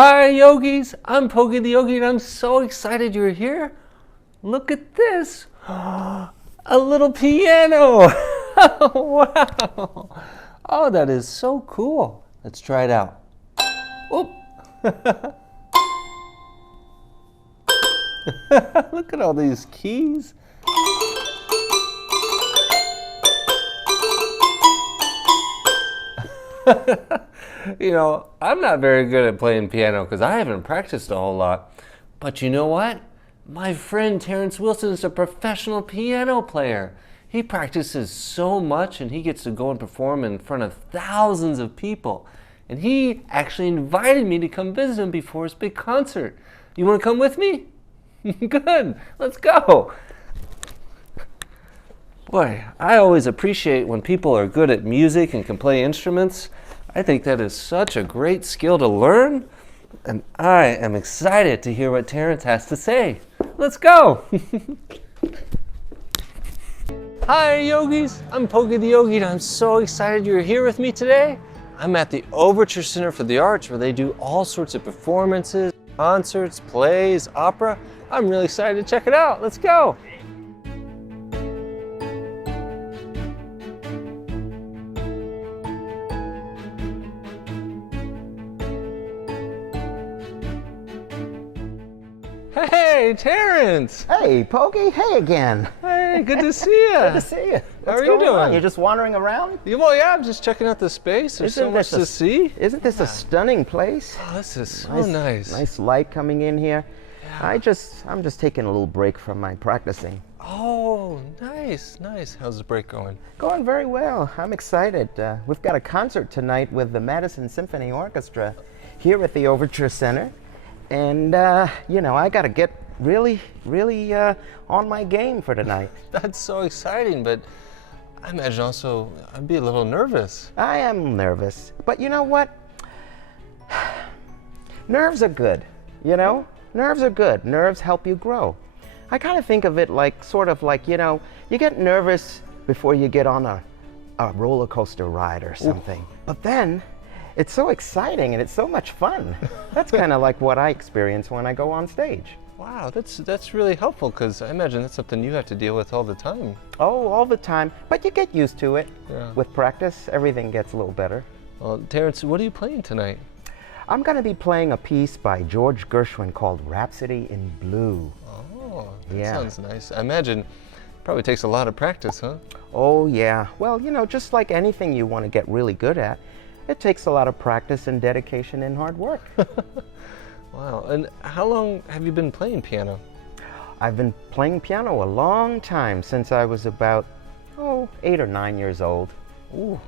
Hi yogis, I'm Pogie the Yogie and I'm so excited you're here. Look at this, a little piano. Wow, oh that is so cool. Let's try it out. Oop. Look at all these keys. You know, I'm not very good at playing piano because I haven't practiced a whole lot. But you know what? My friend Terrence Wilson is a professional piano player. He practices so much and he gets to go and perform in front of thousands of people. And he actually invited me to come visit him before his big concert. You want to come with me? Good, let's go. Boy, I always appreciate when people are good at music and can play instruments. I think that is such a great skill to learn, and I am excited to hear what Terrence has to say. Let's go! Hi yogis, I'm Pogie the Yogie and I'm so excited you're here with me today. I'm at the Overture Center for the Arts where they do all sorts of performances, concerts, plays, opera. I'm really excited to check it out. Let's go! Hey, Terrence! Hey, Pogie. Hey again. Hey, good to see you. Good to see you. How are you doing? You're just wandering around? Well, yeah, I'm just checking out the space. There's so much to see. Isn't this a stunning place? Oh, this is so nice. Nice light coming in here. Yeah. I'm just taking a little break from my practicing. Oh, nice, nice. How's the break going? Going very well. I'm excited. We've got a concert tonight with the Madison Symphony Orchestra here at the Overture Center. And, you know, I got to get really on my game for tonight. That's so exciting, but I imagine also I'd be a little nervous. I am nervous, but you know what? Nerves are good, you know? Nerves are good. Nerves help you grow. I kind of think of it like, sort of like, you know, you get nervous before you get on a roller coaster ride or something. Ooh. But then, it's so exciting and it's so much fun. That's kind of like what I experience when I go on stage. Wow, that's really helpful because I imagine that's something you have to deal with all the time. Oh, all the time, but you get used to it. Yeah. With practice, everything gets a little better. Well, Terrence, what are you playing tonight? I'm going to be playing a piece by George Gershwin called Rhapsody in Blue. Oh, that sounds nice. I imagine it probably takes a lot of practice, huh? Oh, yeah. Well, you know, just like anything you want to get really good at, it takes a lot of practice and dedication and hard work. Wow, and how long have you been playing piano? I've been playing piano a long time, since I was about, 8 or 9 years old. Ooh,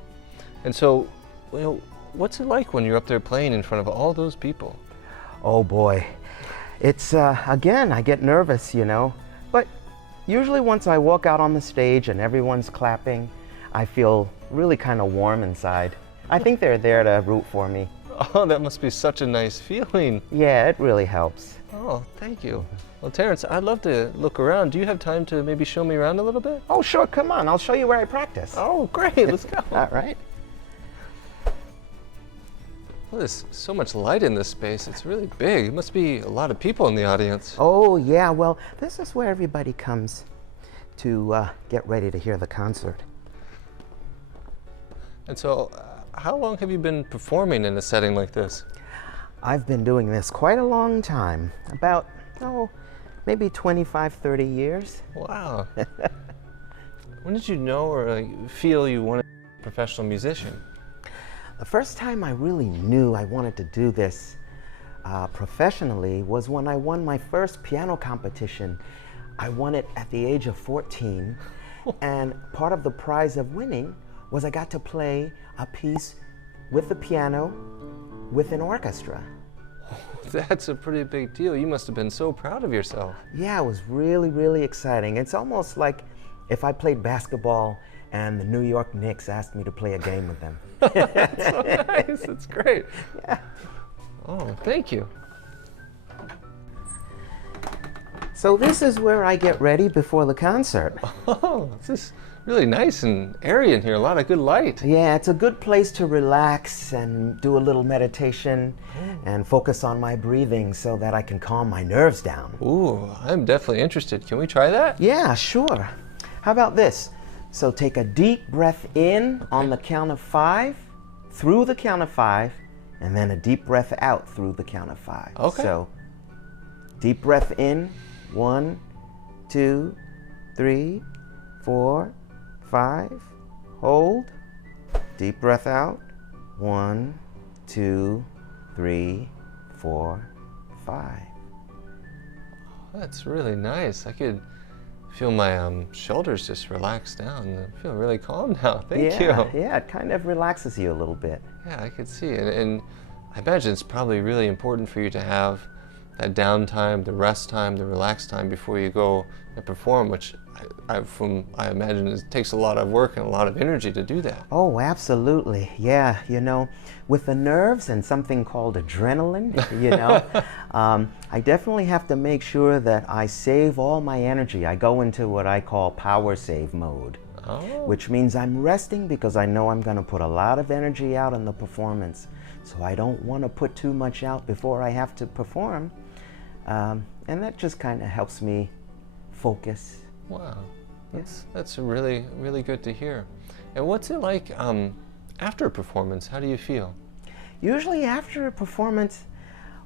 and so, you know, what's it like when you're up there playing in front of all those people? Oh boy, it's, again, I get nervous, you know, but usually once I walk out on the stage and everyone's clapping, I feel really kind of warm inside. I think they're there to root for me. Oh, that must be such a nice feeling. Yeah, it really helps. Oh, thank you. Well, Terrence, I'd love to look around. Do you have time to maybe show me around a little bit? Oh, sure. Come on. I'll show you where I practice. Oh, great. Let's go. All right. Well, there's so much light in this space. It's really big. It must be a lot of people in the audience. Oh, yeah. Well, this is where everybody comes to get ready to hear the concert. And so, how long have you been performing in a setting like this? I've been doing this quite a long time. About, maybe 25, 30 years. Wow. When did you know or feel you wanted to be a professional musician? The first time I really knew I wanted to do this professionally was when I won my first piano competition. I won it at the age of 14, and part of the prize of winning was I got to play a piece with the piano with an orchestra. That's a pretty big deal. You must have been so proud of yourself. Yeah, it was really exciting. It's almost like if I played basketball and the New York Knicks asked me to play a game with them. That's so nice. That's great. Yeah. Oh, thank you. So this is where I get ready before the concert. Oh, this is really nice and airy in here. A lot of good light. Yeah, it's a good place to relax and do a little meditation and focus on my breathing so that I can calm my nerves down. Ooh, I'm definitely interested. Can we try that? Yeah, sure. How about this? So take a deep breath in on the count of 5, through the count of 5, and then a deep breath out through the count of 5. Okay. So deep breath in, 1, 2, 3, 4, 5. Hold. Deep breath out. 1, 2, 3, 4, 5. That's really nice. I could feel my shoulders just relax down. I feel really calm now. Thank you. Yeah, it kind of relaxes you a little bit. Yeah, I could see it. And I imagine it's probably really important for you to have that downtime, the rest time, the relax time before you go and perform, which I imagine it takes a lot of work and a lot of energy to do that. Oh, absolutely. Yeah, with the nerves and something called adrenaline, I definitely have to make sure that I save all my energy. I go into what I call power save mode, which means I'm resting because I know I'm going to put a lot of energy out in the performance. So I don't want to put too much out before I have to perform. And that just kind of helps me focus. Wow, that's really, really good to hear. And what's it like after a performance? How do you feel? Usually after a performance,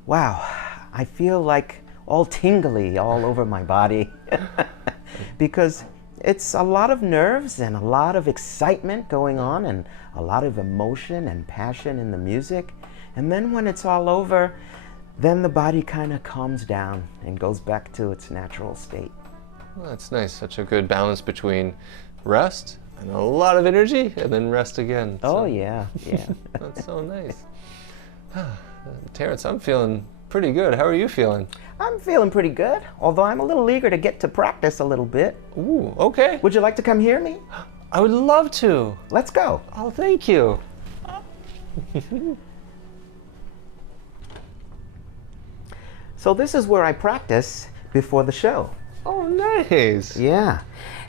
wow, I feel like all tingly all over my body because it's a lot of nerves and a lot of excitement going on and a lot of emotion and passion in the music. And then when it's all over, then the body kind of calms down and goes back to its natural state. Well, that's nice. Such a good balance between rest and a lot of energy and then rest again. Oh, yeah. That's so nice. Terrence, I'm feeling pretty good. How are you feeling? I'm feeling pretty good, although I'm a little eager to get to practice a little bit. Ooh, okay. Would you like to come hear me? I would love to. Let's go. Oh, thank you. So this is where I practice before the show. Oh, nice. Yeah,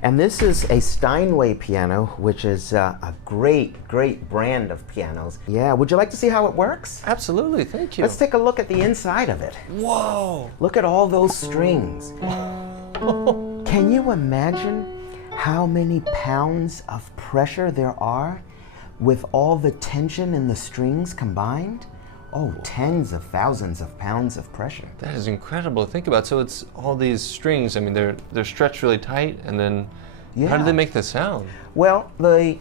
and this is a Steinway piano, which is a great, great brand of pianos. Yeah, would you like to see how it works? Absolutely, thank you. Let's take a look at the inside of it. Whoa. Look at all those strings. Can you imagine how many pounds of pressure there are with all the tension in the strings combined? Oh, tens of thousands of pounds of pressure. That is incredible to think about. So it's all these strings. I mean, they're stretched really tight, and then how do they make the sound? Well, the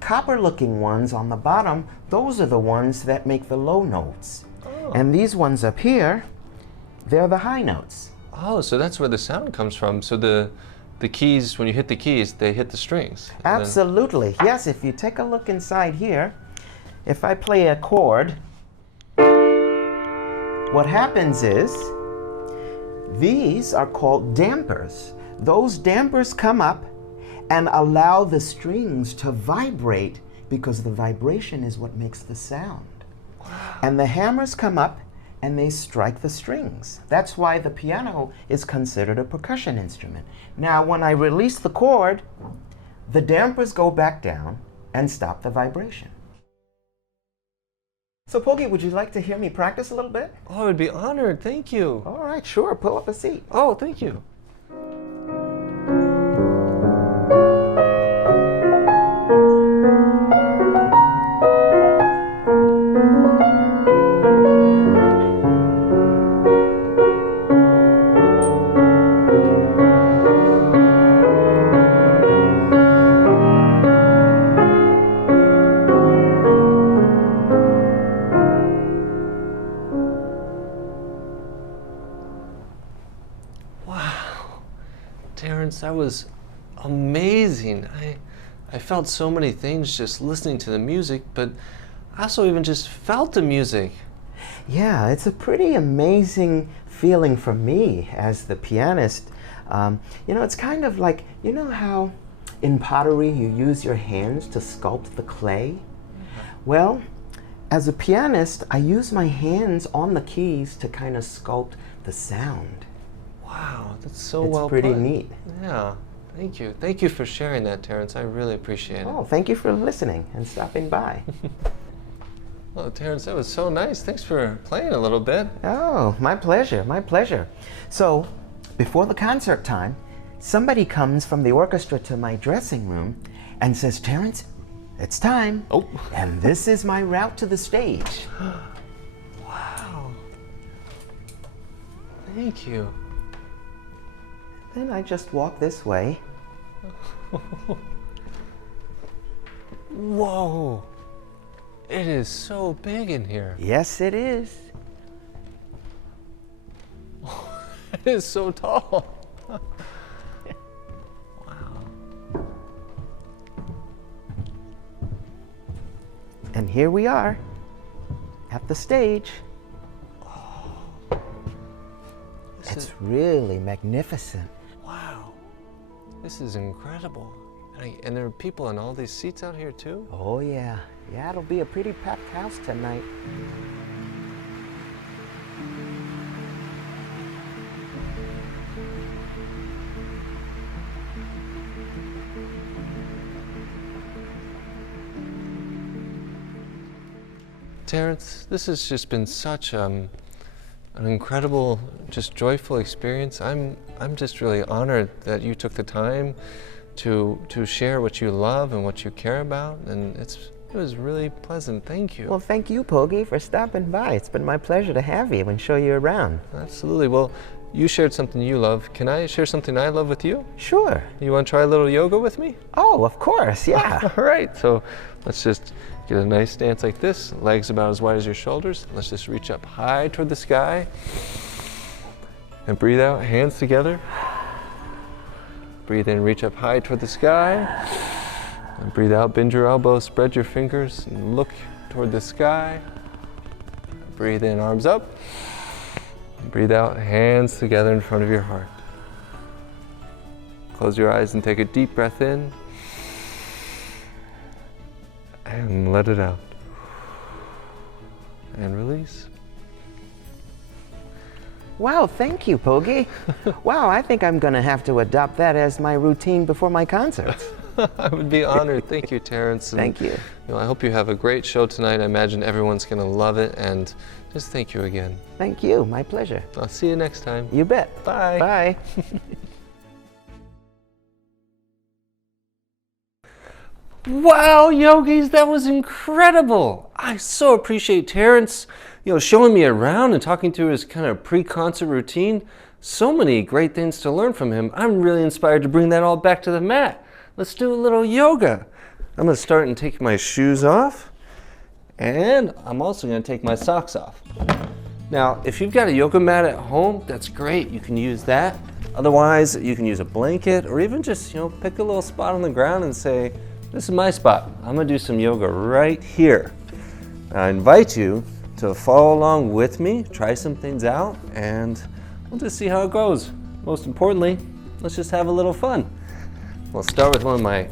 copper-looking ones on the bottom, those are the ones that make the low notes. Oh. And these ones up here, they're the high notes. Oh, so that's where the sound comes from. So the keys, when you hit the keys, they hit the strings. Absolutely. Yes, if you take a look inside here, if I play a chord, what happens is, these are called dampers. Those dampers come up and allow the strings to vibrate because the vibration is what makes the sound. Wow. And the hammers come up and they strike the strings. That's why the piano is considered a percussion instrument. Now, when I release the chord, the dampers go back down and stop the vibration. So, Pogie, would you like to hear me practice a little bit? Oh, I would be honored. Thank you. All right, sure. Pull up a seat. Oh, thank you. Terrence, that was amazing. I felt so many things just listening to the music, but I also even just felt the music. Yeah, it's a pretty amazing feeling for me as the pianist. It's kind of like, you know how in pottery you use your hands to sculpt the clay? Mm-hmm. Well, as a pianist, I use my hands on the keys to kind of sculpt the sound. Wow, that's so well put. It's pretty put. neat. Yeah, Thank you. Thank you for sharing that, Terrence. I really appreciate it. Oh, thank you for listening and stopping by. Well, Terrence, that was so nice. Thanks for playing a little bit. Oh, my pleasure, my pleasure. So, before the concert time, somebody comes from the orchestra to my dressing room and says, Terrence, it's time. Oh. And this is my route to the stage. Wow. Thank you. Then I just walk this way. Whoa. It is so big in here. Yes, it is. It is so tall. Wow. And here we are at the stage. It's really magnificent. Wow. This is incredible. And there are people in all these seats out here too? Oh yeah. Yeah, it'll be a pretty packed house tonight. Terrence, this has just been such an incredible, just joyful experience. I'm just really honored that you took the time to share what you love and what you care about, and it was really pleasant. Thank you. Well, thank you, Pogie, for stopping by. It's been my pleasure to have you and show you around. Absolutely. Well, you shared something you love. Can I share something I love with you? Sure. You want to try a little yoga with me? Oh, of course, yeah. All right. So let's just get a nice stance like this. Legs about as wide as your shoulders. Let's just reach up high toward the sky. And breathe out, hands together. Breathe in, reach up high toward the sky. And breathe out, bend your elbows, spread your fingers, and look toward the sky. Breathe in, arms up. Breathe out, hands together in front of your heart. Close your eyes and take a deep breath in. And let it out. And release. Wow, thank you, Pogie. Wow, I think I'm gonna have to adopt that as my routine before my concerts. I would be honored. Thank you, Terrence. And, Thank you. I hope you have a great show tonight. I imagine everyone's going to love it. And just thank you again. Thank you, my pleasure. I'll see you next time. You bet. Bye. Bye. Wow, yogis, that was incredible. I so appreciate Terrence, showing me around and talking through his kind of pre-concert routine. So many great things to learn from him. I'm really inspired to bring that all back to the mat. Let's do a little yoga. I'm gonna start and take my shoes off, and I'm also gonna take my socks off. Now, if you've got a yoga mat at home, that's great. You can use that. Otherwise, you can use a blanket or even just, pick a little spot on the ground and say, this is my spot. I'm gonna do some yoga right here. I invite you to follow along with me, try some things out, and we'll just see how it goes. Most importantly, let's just have a little fun. We'll start with one of my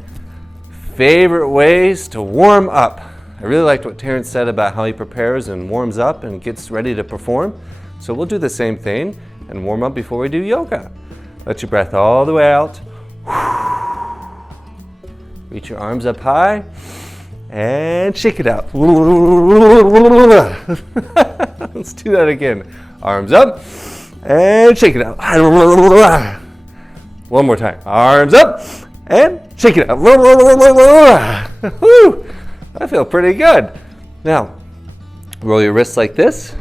favorite ways to warm up. I really liked what Terrence said about how he prepares and warms up and gets ready to perform. So we'll do the same thing and warm up before we do yoga. Let your breath all the way out. Reach your arms up high and shake it out. Let's do that again. Arms up and shake it out. One more time. Arms up and shake it out. Woo! I feel pretty good. Now, roll your wrists like this.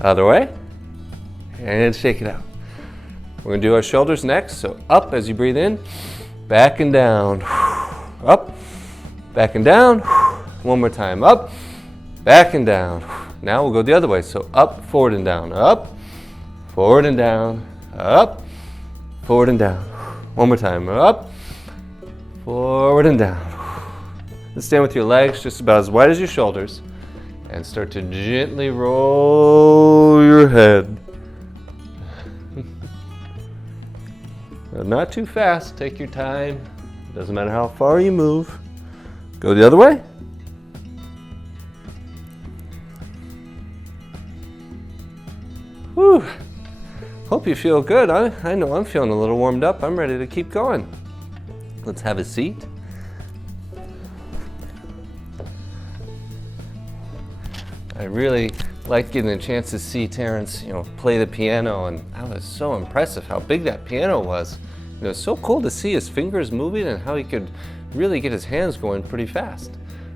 Other way. And shake it out. We're going to do our shoulders next. So up as you breathe in. Back and down. Up. Back and down. One more time. Up. Back and down. Now we'll go the other way. So up, forward and down. Up. Forward and down. Up. Forward and down. One more time. Up. Forward and down. And stand with your legs just about as wide as your shoulders. And start to gently roll your head. Not too fast. Take your time. Doesn't matter how far you move. Go the other way. Whew. Hope you feel good. I know I'm feeling a little warmed up. I'm ready to keep going. Let's have a seat. I really liked getting a chance to see Terrence, play the piano, and I was so impressive how big that piano was. It was so cool to see his fingers moving and how he could really get his hands going pretty fast.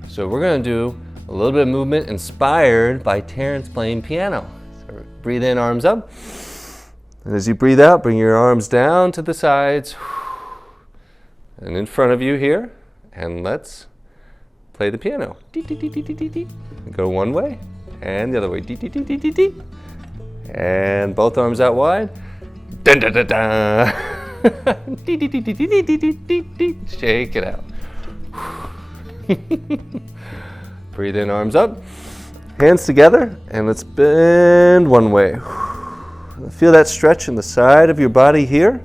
So we're going to do a little bit of movement inspired by Terrence playing piano. So breathe in, arms up. And as you breathe out, bring your arms down to the sides and in front of you here. And let's play the piano. Go one way and the other way. And both arms out wide. Dun, dun, dun, dun. Shake it out. Breathe in, arms up. Hands together, and let's bend one way. Feel that stretch in the side of your body here.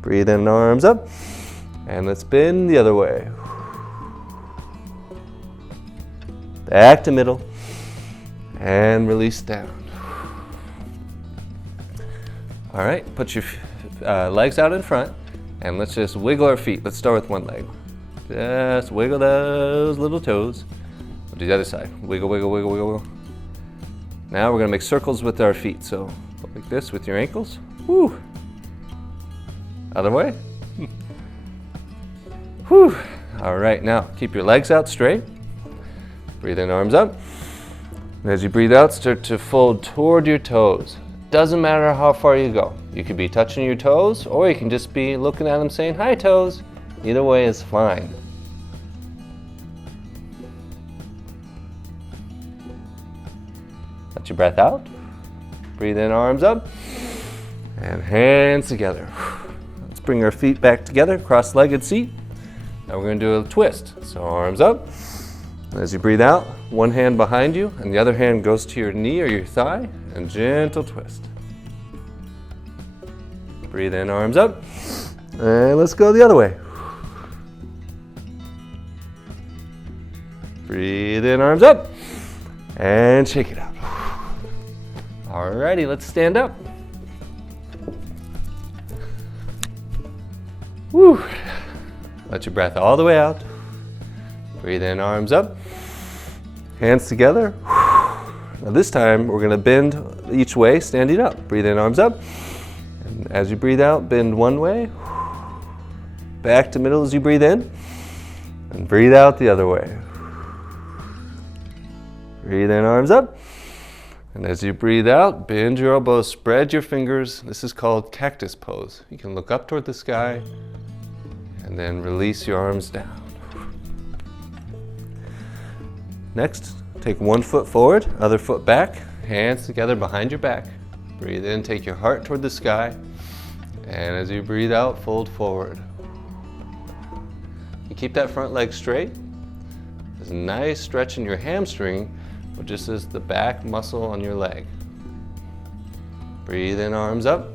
Breathe in, arms up. And let's bend the other way. Back to middle. And release down. All right, put your legs out in front, and let's just wiggle our feet. Let's start with one leg. Just wiggle those little toes. We'll do the other side. Wiggle, wiggle, wiggle, wiggle, wiggle. Now we're gonna make circles with our feet. So like this with your ankles. Woo. Other way. Whew. All right, now keep your legs out straight. Breathe in, arms up. And as you breathe out, start to fold toward your toes. Doesn't matter how far you go. You could be touching your toes, or you can just be looking at them saying, "Hi, toes." Either way is fine. Let your breath out. Breathe in, arms up. And hands together. Let's bring our feet back together, cross-legged seat. Now we're going to do a twist. So arms up. As you breathe out, one hand behind you, and the other hand goes to your knee or your thigh, and gentle twist. Breathe in, arms up. And let's go the other way. Breathe in, arms up. And shake it out. Alrighty, let's stand up. Woo. Let your breath all the way out. Breathe in, arms up. Hands together. Now this time we're going to bend each way, standing up. Breathe in, arms up. And as you breathe out, bend one way. Back to middle as you breathe in. And breathe out the other way. Breathe in, arms up. And as you breathe out, bend your elbows, spread your fingers. This is called cactus pose. You can look up toward the sky and then release your arms down. Next, take one foot forward, other foot back, hands together behind your back. Breathe in, take your heart toward the sky. And as you breathe out, fold forward. You keep that front leg straight. There's a nice stretch in your hamstring, which just is the back muscle on your leg. Breathe in, arms up.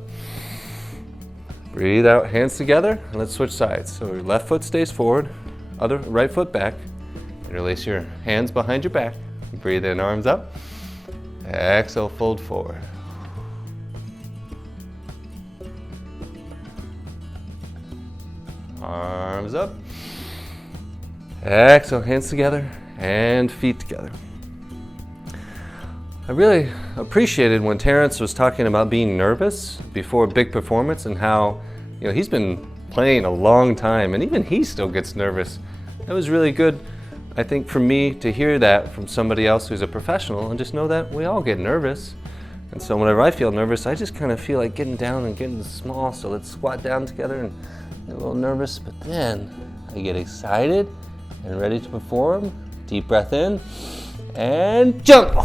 Breathe out, hands together, and let's switch sides. So your left foot stays forward, right foot back. And release your hands behind your back. Breathe in, arms up. Exhale, fold forward. Arms up. Exhale, hands together and feet together. I really appreciated when Terrence was talking about being nervous before a big performance and how, he's been playing a long time and even he still gets nervous. That was really good, I think, for me to hear that from somebody else who's a professional and just know that we all get nervous. And so whenever I feel nervous, I just kind of feel like getting down and getting small. So let's squat down together and get a little nervous, but then I get excited and ready to perform. Deep breath in and jump.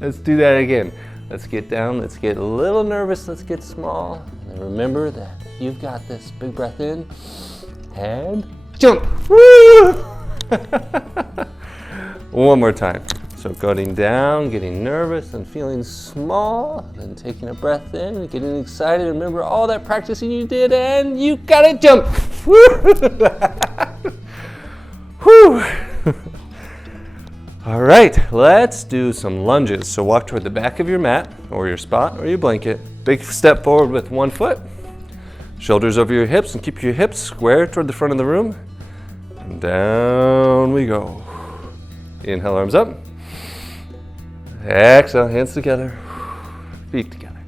Let's do that again. Let's get down, let's get a little nervous, let's get small. And remember that you've got this. Big breath in and jump. One more time. So going down, getting nervous and feeling small, then taking a breath in and getting excited. Remember all that practicing you did and you gotta jump. Whew. All right, let's do some lunges. So walk toward the back of your mat or your spot or your blanket. Big step forward with one foot. Shoulders over your hips and keep your hips square toward the front of the room. And down we go. Inhale, arms up. Exhale, hands together. Feet together.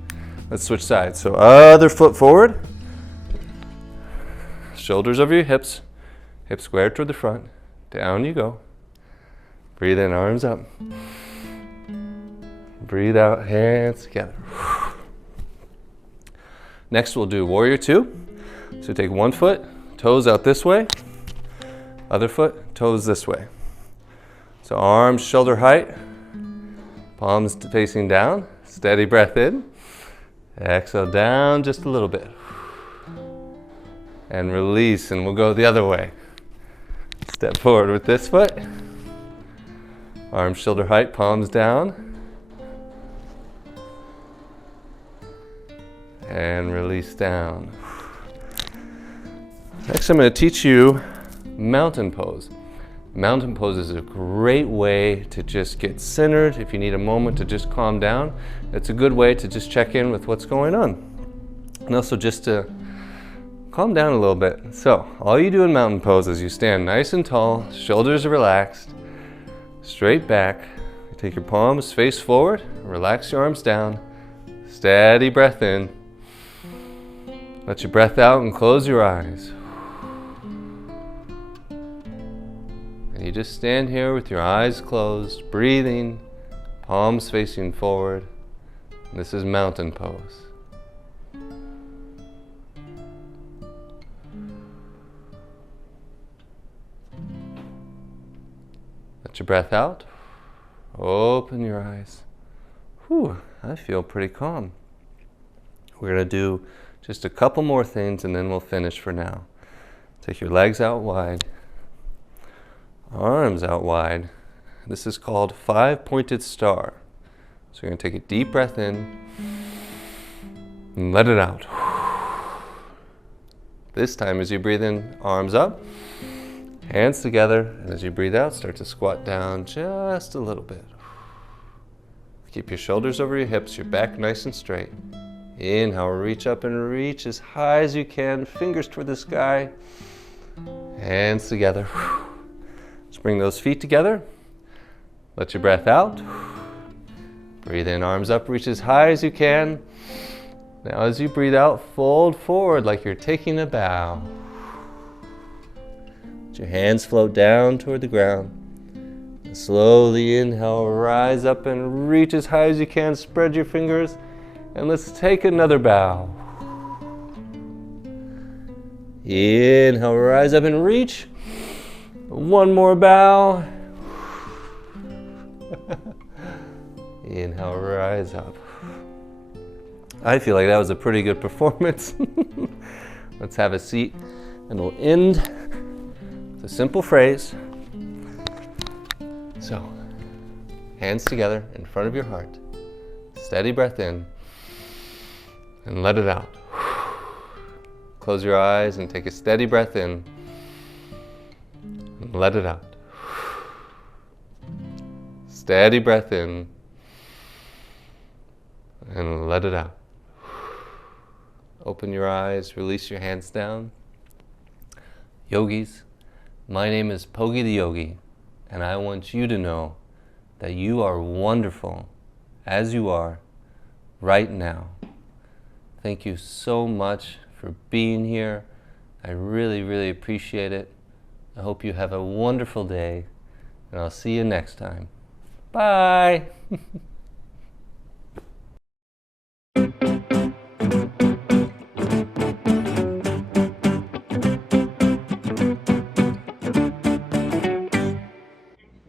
Let's switch sides. So other foot forward. Shoulders over your hips. Hips square toward the front. Down you go. Breathe in, arms up. Breathe out, hands together. Next we'll do warrior two. So take one foot, toes out this way. Other foot, toes this way. So arms shoulder height. Palms facing down. Steady breath in. Exhale down just a little bit. And release, and we'll go the other way. Step forward with this foot. Arms shoulder height, palms down. And release down. Next I'm going to teach you mountain pose. Mountain pose is a great way to just get centered. If you need a moment to just calm down, it's a good way to just check in with what's going on. And also just to calm down a little bit. So all you do in mountain pose is you stand nice and tall, shoulders are relaxed, straight back. You take your palms face forward, relax your arms down, steady breath in. Let your breath out and close your eyes. And you just stand here with your eyes closed, breathing, palms facing forward. And this is mountain pose. Let your breath out. Open your eyes. Whew, I feel pretty calm. We're going to do just a couple more things and then we'll finish for now. Take your legs out wide. Arms out wide. This is called five-pointed star. So you're going to take a deep breath in and let it out. This time as you breathe in, arms up, hands together, and as you breathe out, start to squat down just a little bit. Keep your shoulders over your hips, your back nice and straight. Inhale, reach up and reach as high as you can, fingers toward the sky, hands together. Let's bring those feet together. Let your breath out. Breathe in, arms up, reach as high as you can. Now as you breathe out, fold forward like you're taking a bow. Let your hands float down toward the ground. And slowly inhale, rise up and reach as high as you can. Spread your fingers and let's take another bow. Inhale, rise up and reach. One more bow. Inhale, rise up. I feel like that was a pretty good performance. Let's have a seat and we'll end with a simple phrase. So, hands together in front of your heart. Steady breath in and let it out. Close your eyes and take a steady breath in. And let it out. Steady breath in and let it out. Open your eyes, release your hands down. Yogis, my name is Pogie the Yogie, and I want you to know that you are wonderful as you are right now. Thank you so much for being here. I really, really appreciate it. I hope you have a wonderful day, and I'll see you next time. Bye.